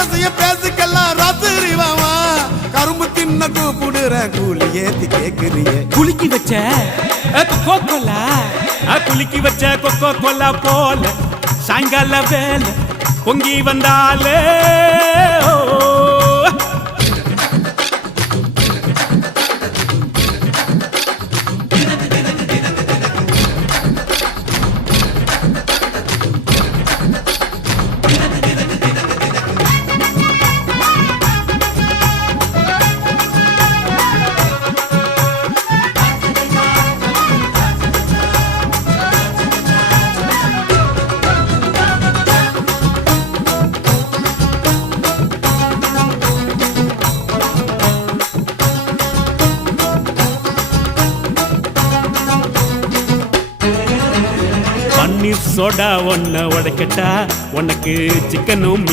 ரகசிய பேசுக்கெல்லாம் ராத்திரி வாவா கரும்பு தின்ன கூப்பிடுற கூலி ஏத்தி கேக்குறிய குலுக்கி வச்ச கொக்கோ கோலா குலுக்கி வச்ச கொக்கோ கோலா போல சாயங்கால வேலை பொங்கி வந்தாலே பன்னீர் சோடா ஒன்ன உடைக்கட்டா உனக்கு சிக்கனும்